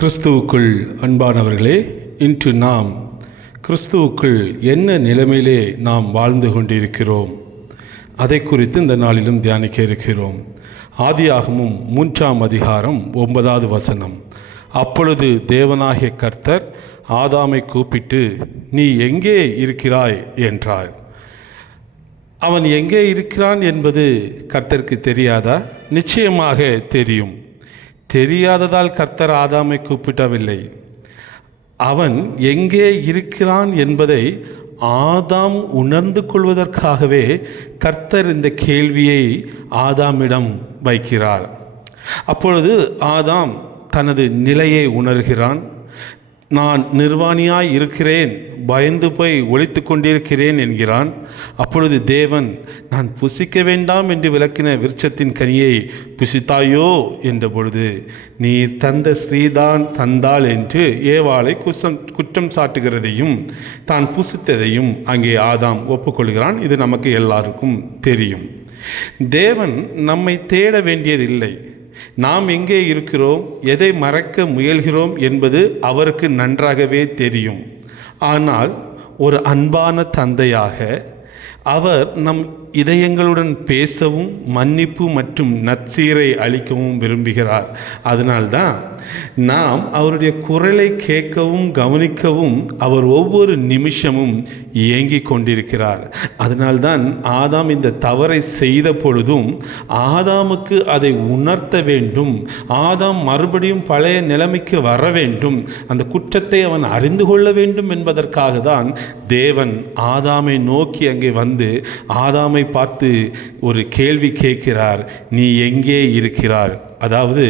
கிறிஸ்துவுக்குள் அன்பானவர்களே இன்று நாம் கிறிஸ்துவுக்குள் என்ன நிலைமையிலே நாம் வாழ்ந்து கொண்டிருக்கிறோம் அதை குறித்து இந்த நாளிலும் தியானிக்க இருக்கிறோம். ஆதியாகமும் மூன்றாம் அதிகாரம் ஒன்பதாவது வசனம். அப்பொழுது தேவனாகிய கர்த்தர் ஆதாமை கூப்பிட்டு நீ எங்கே இருக்கிறாய்? என்றார். அவன் எங்கே இருக்கிறான்? என்பது கர்த்தருக்கு தெரியாதா? நிச்சயமாக தெரியும். தெரியாததால் கர்த்தர் ஆதாமை கூப்பிடவில்லை அவன் எங்கே இருக்கிறான் என்பதை ஆதாம் உணர்ந்து கொள்வதற்காகவே கர்த்தர் இந்த கேள்வியை ஆதாமிடம் வைக்கிறார். அப்பொழுது ஆதாம் தனது நிலையை உணர்கிறான். நான் நிர்வாணியாய் இருக்கிறேன். பயந்து போய் ஒழித்து கொண்டிருக்கிறேன் என்கிறான். அப்பொழுது தேவன் நான் புசிக்க வேண்டாம் என்று விளக்கின விருட்சத்தின் கனியை புசித்தாயோ? என்ற பொழுது நீ தந்த ஸ்ரீதான் தந்தாள் என்று ஏவாளை குற்றம் குற்றம் சாட்டுகிறதையும் தான் புசித்ததையும் அங்கே ஆதாம் ஒப்புக்கொள்கிறான் இது நமக்கு எல்லாருக்கும் தெரியும். தேவன் நம்மை தேட வேண்டியதில்லை. நாம் எங்கே இருக்கிறோம் எதை மறக்க முயல்கிறோம் என்பது அவருக்கு நன்றாகவே தெரியும். ஆனால் ஒரு அன்பான தந்தையாக அவர் நம் இதயங்களுடன் பேசவும் மன்னிப்பு மற்றும் நற்சீரை அளிக்கவும் விரும்புகிறார். அதனால்தான் நாம் அவருடைய குரலை கேட்கவும் கவனிக்கவும் அவர் ஒவ்வொரு நிமிஷமும் இயங்கிக் கொண்டிருக்கிறார். அதனால்தான் ஆதாம் இந்த தவறை செய்த பொழுதும் ஆதாமுக்கு அதை உணர்த்த வேண்டும். ஆதாம் மறுபடியும் பழைய நிலைமைக்கு வர வேண்டும். அந்த குற்றத்தை அவன் அறிந்து கொள்ள வேண்டும் என்பதற்காக தான் தேவன் ஆதாமை நோக்கி அங்கே வந்து ஆதாமை பார்த்து ஒரு கேள்வி கேட்கிறார் நீ எங்கே இருக்கிறார் அதாவது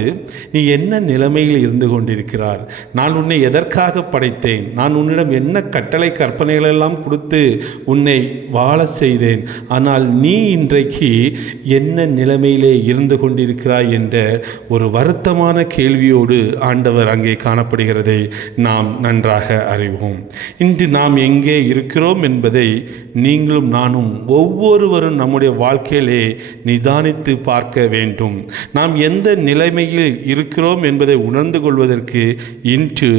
நீ என்ன நிலைமையில் இருந்து கொண்டிருக்கிறார்? நான் உன்னை எதற்காக படைத்தேன்? நான் உன்னிடம் என்ன கட்டளை கற்பனைகளெல்லாம் கொடுத்து உன்னை வாழ செய்தேன்? ஆனால் நீ இன்றைக்கு என்ன நிலைமையிலே இருந்து கொண்டிருக்கிறாய் என்ற ஒரு வருத்தமான கேள்வியோடு ஆண்டவர் அங்கே காணப்படுகிறதை நாம் நன்றாக அறிவோம். இன்று நாம் எங்கே இருக்கிறோம் என்பதை நீங்களும் நானும் ஒவ்வொருவரும் நம்முடைய வாழ்க்கையிலே நிதானித்து பார்க்க வேண்டும். நாம் எந்த நிலைமையில் இருக்கிறோம் என்பதை உணர்ந்து கொள்வதற்கு இன்று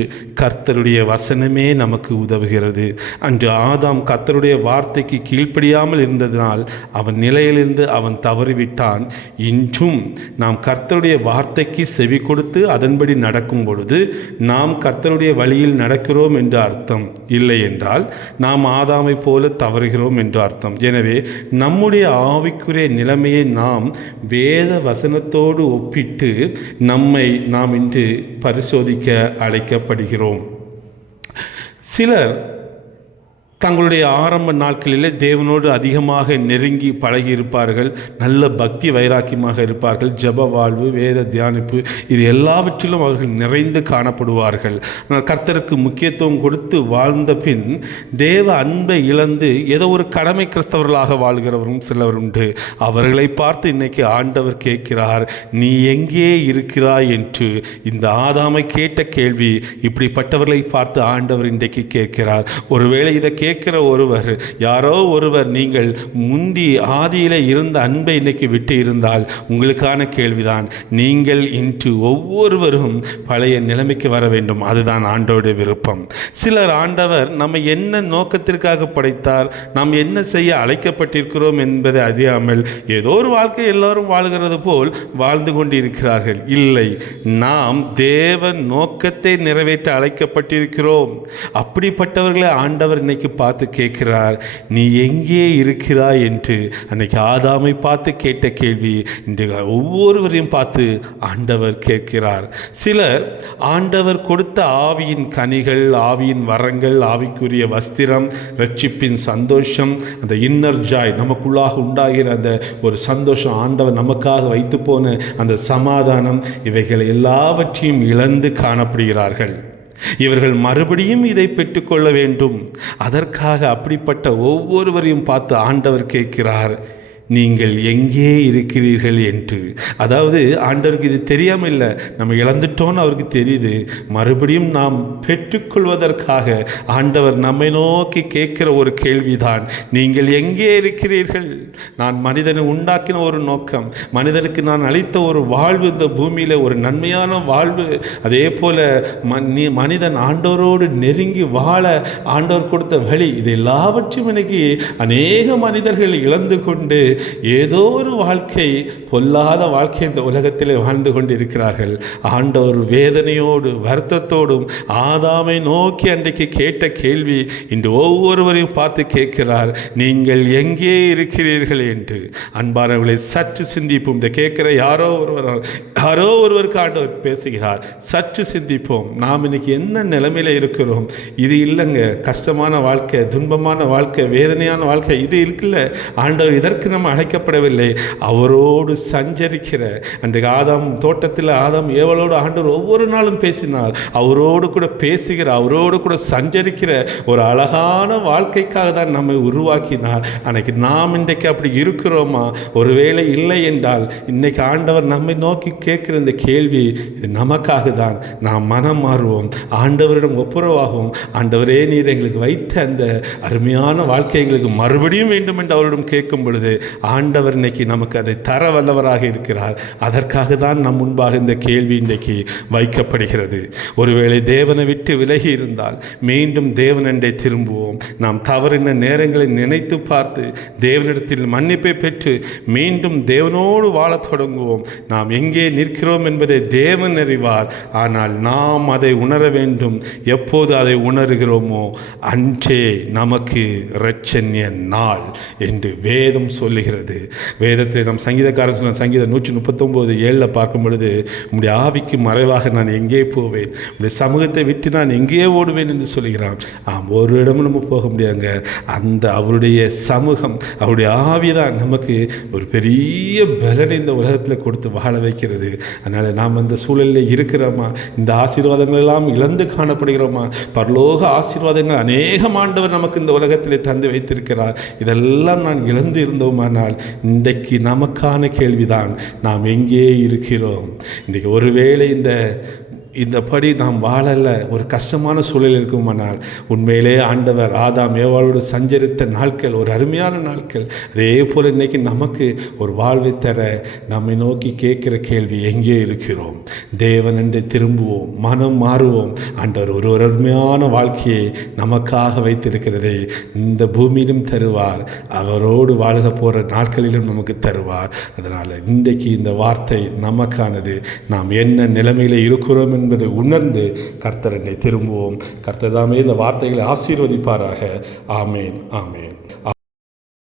கர்த்தருடைய வசனமே நமக்கு உதவுகிறது. அன்று ஆதாம் கர்த்தருடைய வார்த்தைக்கு கீழ்ப்படியாமல் இருந்ததனால் அவன் நிலையிலிருந்து அவன் தவறிவிட்டான். இன்றும் நாம் கர்த்தருடைய வார்த்தைக்கு செவி கொடுத்து அதன்படி நடக்கும் பொழுது நாம் கர்த்தருடைய வழியில் நடக்கிறோம் என்று அர்த்தம் இல்லை என்றால் நாம் ஆதாமை போல தவறுகிறோம் என்று அர்த்தம். எனவே நம்முடைய ஆவிக்குரிய நிலைமையை நாம் வேத வசனத்தோடு ஒப்பிட்டு நம்மை நாம் இன்று பரிசோதிக்க அழைக்கப்படுகிறோம். சிலர் தங்களுடைய ஆரம்ப நாட்களிலே தேவனோடு அதிகமாக நெருங்கி பழகி இருப்பார்கள் நல்ல பக்தி வைராக்கியமாக இருப்பார்கள். ஜப வாழ்வு வேத தியானிப்பு இது எல்லாவற்றிலும் அவர்கள் நிறைந்து காணப்படுவார்கள். கர்த்தருக்கு முக்கியத்துவம் கொடுத்து வாழ்ந்த பின் தேவ அன்பை இழந்து ஏதோ ஒரு கடமை கிறிஸ்தவர்களாக வாழ்கிறவரும் சிலர் உண்டு. அவர்களை பார்த்து இன்னைக்கு ஆண்டவர் கேட்கிறார் நீ எங்கே இருக்கிறாய்? என்று. இந்த ஆதாமை கேட்ட கேள்வி இப்படிப்பட்டவர்களை பார்த்து ஆண்டவர் இன்றைக்கு கேட்கிறார். ஒருவேளை இதை கேட்குற ஒருவர் யாரோ ஒருவர் நீங்கள் முந்தி ஆதியில இருந்த அன்பை இன்னைக்கு விட்டு இருந்தால் உங்களுக்கான கேள்விதான். நீங்கள் இன்று ஒவ்வொருவரும் பழைய நிலைமைக்கு வர வேண்டும். அதுதான் ஆண்டோடைய விருப்பம். சிலர் ஆண்டவர் நம்ம என்ன நோக்கத்திற்காக படைத்தார் நாம் என்ன செய்ய அழைக்கப்பட்டிருக்கிறோம் என்பதை அறியாமல் ஏதோ ஒரு வாழ்க்கை எல்லாரும் வாழ்கிறது போல் வாழ்ந்து கொண்டிருக்கிறார்கள். இல்லை நாம் தேவ நோக்கத்தை நிறைவேற்ற அழைக்கப்பட்டிருக்கிறோம். அப்படிப்பட்டவர்களை ஆண்டவர் இன்னைக்கு பார்த்து கேட்கிறார் நீ எங்கே இருக்கிறாய்? என்று அன்னைக்கு ஆதாமை பார்த்து கேட்ட கேள்வி இன்றைக்கு ஒவ்வொருவரையும் பார்த்து ஆண்டவர் கேட்கிறார். சிலர் ஆண்டவர் கொடுத்த ஆவியின் கனிகள் ஆவியின் வரங்கள் ஆவிக்குரிய வஸ்திரம் ரட்சிப்பின் சந்தோஷம் அந்த இன்னர் ஜாய் நமக்குள்ளாக உண்டாகிற அந்த ஒரு சந்தோஷம் ஆண்டவர் நமக்காக வைத்து போன அந்த சமாதானம் இவைகள் எல்லாவற்றையும் இழந்து காணப்படுகிறார்கள். இவர்கள் மறுபடியும் இதை பெற்றுக்கொள்ள வேண்டும். அதற்காக அப்படிப்பட்ட ஒவ்வொருவரையும் பார்த்து ஆண்டவர் கேட்கிறார். நீங்கள் எங்கே இருக்கிறீர்கள் என்று. அதாவது ஆண்டவருக்கு இது தெரியாமல் இல்லை நம்ம இழந்துட்டோன்னு அவருக்கு தெரியுது. மறுபடியும் நாம் பெற்றுக்கொள்வதற்காக ஆண்டவர் நம்மை நோக்கி கேட்கிற ஒரு கேள்விதான். நீங்கள் எங்கே இருக்கிறீர்கள்? நான் மனிதனை உண்டாக்கின ஒரு நோக்கம். மனிதனுக்கு நான் அளித்த ஒரு வாழ்வு இந்த பூமியில் ஒரு நன்மையான வாழ்வு. அதே போல் மனிதன் ஆண்டவரோடு நெருங்கி வாழ ஆண்டவர் கொடுத்த வழி. இது எல்லாவற்றையும் இன்னைக்கு அநேக மனிதர்கள் இழந்து கொண்டு ஏதோ ஒரு வாழ்க்கை பொல்லாத வாழ்க்கை இந்த உலகத்திலே வாழ்ந்து கொண்டிருக்கிறார்கள். ஆண்டவர் வேதனையோடு வருத்தத்தோடும் ஆதாமை நோக்கி அன்றைக்கு கேட்ட கேள்வி இன்று ஒவ்வொருவரையும் பார்த்து கேட்கிறார் நீங்கள் எங்கே இருக்கிறீர்கள்? என்று. அன்பானவர்களை சற்று சிந்திப்போம். இந்த கேட்கிற யாரோ ஒருவர் யாரோ ஒருவருக்கு ஆண்டவர் பேசுகிறார். சற்று சிந்திப்போம். நாம் இன்னைக்கு என்ன நிலைமையில இருக்கிறோம்? இது இல்லைங்க. கஷ்டமான வாழ்க்கை துன்பமான வாழ்க்கை வேதனையான வாழ்க்கை இது இருக்குல்ல. ஆண்டவர் இதற்கு நம்ம அழைக்கப்படவில்லை. அவரோடு சஞ்சரிக்கிற அன்றைக்கு ஆதாம் தோட்டத்தில் ஆதாம் ஏவலோடு ஆண்டவர் ஒவ்வொரு நாளும் பேசினார். அவரோடு கூட பேசுகிற அவரோடு கூட சஞ்சரிக்கிற ஒரு அழகான வாழ்க்கைக்காக தான் நம்மை உருவாக்கினார். அன்னைக்கு நாம் இன்றைக்கு அப்படி இருக்கிறோமா? ஒருவேளை இல்லை என்றால் இன்னைக்கு ஆண்டவர் நம்மை நோக்கி கேட்கிற இந்த கேள்வி இது நமக்காக தான். நாம் மனம் மாறுவோம் ஆண்டவரிடம் ஒப்புரவாகும் ஆண்டவரே நீர் எங்களுக்கு வைத்த அந்த அருமையான வாழ்க்கை எங்களுக்கு மறுபடியும் வேண்டும் என்று அவரிடம் கேட்கும் பொழுது ஆண்டவர் இன்னைக்கு நமக்கு அதை தர வல்லவராக இருக்கிறார். அதற்காக தான் நம் முன்பாக இந்த கேள்வி இன்றைக்கு வைக்கப்படுகிறது. ஒருவேளை தேவனை விட்டு விலகி இருந்தால் மீண்டும் தேவனண்டை திரும்புவோம். நாம் தவறின நேரங்களை நினைத்து பார்த்து தேவனிடத்தில் மன்னிப்பை பெற்று மீண்டும் தேவனோடு வாழத் தொடங்குவோம். நாம் எங்கே நிற்கிறோம் என்பதை தேவன் அறிவார். ஆனால் நாம் அதை உணர வேண்டும். எப்போது அதை உணர்கிறோமோ அன்றே நமக்கு இரட்சன்ய நாள் என்று வேதம் சொல்லி சொல்லுகிறது வேதத்தை நம் சங்கீதக்காரன் சொன்ன சங்கீதம் நூற்றி முப்பத்தொம்போது ஏழில் பார்க்கும் பொழுது உங்களுடைய ஆவிக்கு மறைவாக நான் எங்கே போவேன்? உங்களுடைய சமூகத்தை விட்டு நான் எங்கே ஓடுவேன் என்று சொல்லுகிறான். ஆம் ஒரு இடமும் நம்ம போக முடியாங்க அந்த அவருடைய சமூகம் அவருடைய ஆவி தான் நமக்கு ஒரு பெரிய பலனை இந்த உலகத்தில் கொடுத்து வாழ வைக்கிறது. அதனால் நாம் அந்த சூழலில் இருக்கிறோமா? இந்த ஆசீர்வாதங்கள் எல்லாம் இழந்து காணப்படுகிறோமா? பரலோக ஆசீர்வாதங்கள் அநேகம் ஆண்டவர் நமக்கு இந்த உலகத்தில் தந்து வைத்திருக்கிறார். இதெல்லாம் நான் இழந்து இருந்தோமா? ஆனால் இன்றைக்கு நமக்கான கேள்விதான். நாம் எங்கே இருக்கிறோம்? இன்றைக்கு ஒருவேளை இந்த இந்த படி நாம் வாழலை. ஒரு கஷ்டமான சூழல் இருக்குமானால் உண்மையிலே ஆண்டவர் ஆதாம் ஏவாளோடு சஞ்சரித்த நாட்கள் ஒரு அருமையான நாட்கள். அதே போல் இன்றைக்கி நமக்கு ஒரு வாழ்வை தர நம்மை நோக்கி கேட்கிற கேள்வி எங்கே இருக்கிறோம்? தேவன் என்று திரும்புவோம் மனம் மாறுவோம். ஆண்டவர் ஒரு ஒரு அருமையான வாழ்க்கையை நமக்காக வைத்திருக்கிறதே. இந்த பூமியிலும் தருவார். அவரோடு வாழ போகிற நாட்களிலும் நமக்கு தருவார். அதனால் இன்றைக்கு இந்த வார்த்தை நமக்கானது. நாம் என்ன நிலைமையில் இருக்கிறோம் என்பதை உணர்ந்து கர்த்தரனை திரும்புவோம். கர்த்தர் தாமே இந்த வார்த்தைகளை ஆசீர்வதிப்பாராக. ஆமேன் ஆமேன்.